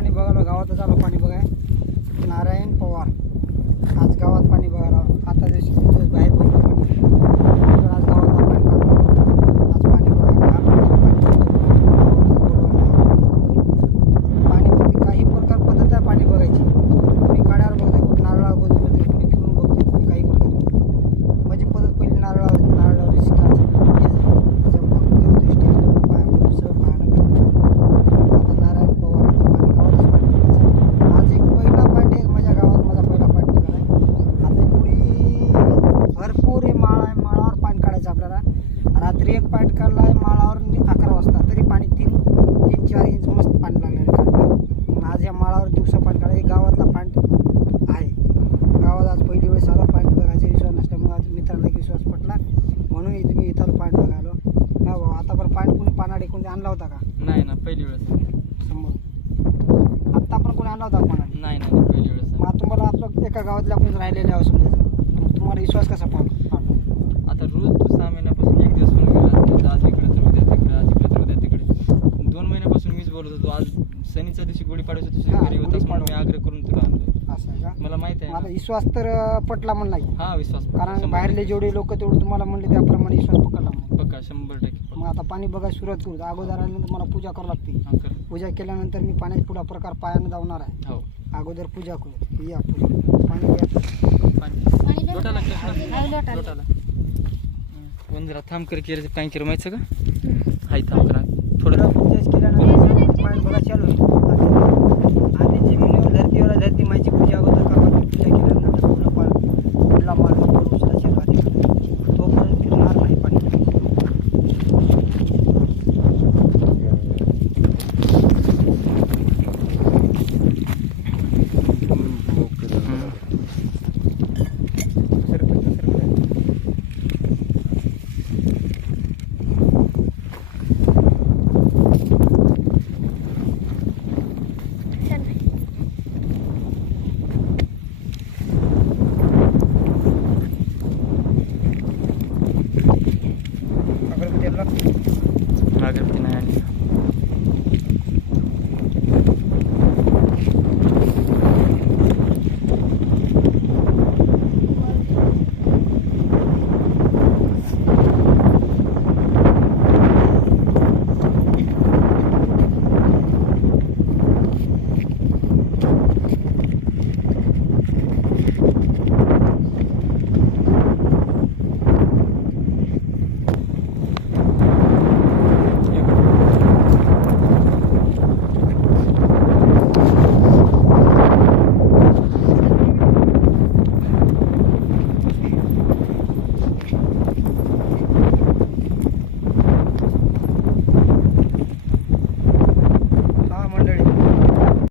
पाणी बघायला गावातच आलो पाणी बघाय नारायण पवार आज गावात पाणी बघायला आता दिवशी दिवस बाहेर बघतो पाणी तर आज गावात पाणी काढलं. आज पाणी बघायला हा पाणी बघतो. पाणी बघते काही प्रकार पद्धत आहे पाणी बघायची कोणी काड्यावर बघते कोणी नारळावर बघते कोणी फिरून बघते कोणी काही करते माझी पद्धत पहिली नारळावर नारळावर शिकायची हे झालं. त्याच्यामुळे देवदृष्टी असल्यामुळे पाया दुसरं पाहणं आता नारायण पवार आता पाणी गावातच पाणी पिकायचं आज एक पहिला पाणी आहे माझ्या गावात माझा पहिला पाणी निघाला आता पुढी भरपूर आहे माळ आहे माळावर पाणी काढायचं आपल्याला रात्री एक पाणी काढला आहे माळावर अकरा वाजता तरी पाणी तीन तीन चार इंच मस्त पाणी लागलेलं मग आज या माळावर दिवसा पाणी काढायचं गावातला पाणी आहे. गावात आज पहिली वेळेस आला पाणी बघायचा विश्वास नसल्यामुळे आज मित्राला एक विश्वास पटला. म्हणून इथे मी इथं पाणी बघायलो. हा भाऊ आता बरं पाणी कोणी पानाडे कोणी आणला होता का? नाही ना पहिली वेळेस. समोर. आत्ता पण कोणी आणला होता का पानाडे? नाही नाही पहिली वेळेस. मग तुम्हाला आपलं एका गावातले आपण राहिलेले आहोत समजायचं तुम्हाला विश्वास कसा पाडला? आता रोज सहा महिन्यापासून एक दिवस पण गेला नाही. आज इकडे तर उद्या तिकडे आज इकडे तर उद्या तिकडे दोन महिन्यापासून मीच बोलत होतो आज शनीच्या दिवशी गुढीपाडव्याच्या दिवशी हा, घरी होतास म्हणून मी. आग्रह करून तुला आणलं. असं आहे का? मला माहिती मग आता आहे विश्वास तर अं, पटला म्हणला की ना. हा विश्वास कारण शंभर बाहेरले. जेवढे लोक तेवढे तुम्हाला म्हणले त्याप्रमाणे विश्वास पकडला पक्का शंभर टक्के मग आता पाणी बघायला सुरुवात करू. अगोदरानंतर मला पूजा करावी लागते. हा, कर. पूजा केल्यानंतर मी पाण्यात पुढा प्रकार पायानं धावणार आहे. हो. अगोदर पूजा करू. ही या पूजा पाणी घ्या. पाणी. लोटाला कृष्णा लोटाला. वंदरा थांब कर की रे, काय केलं माहिती का? हाय थांब करा थोडं पूजा केल्यानंतर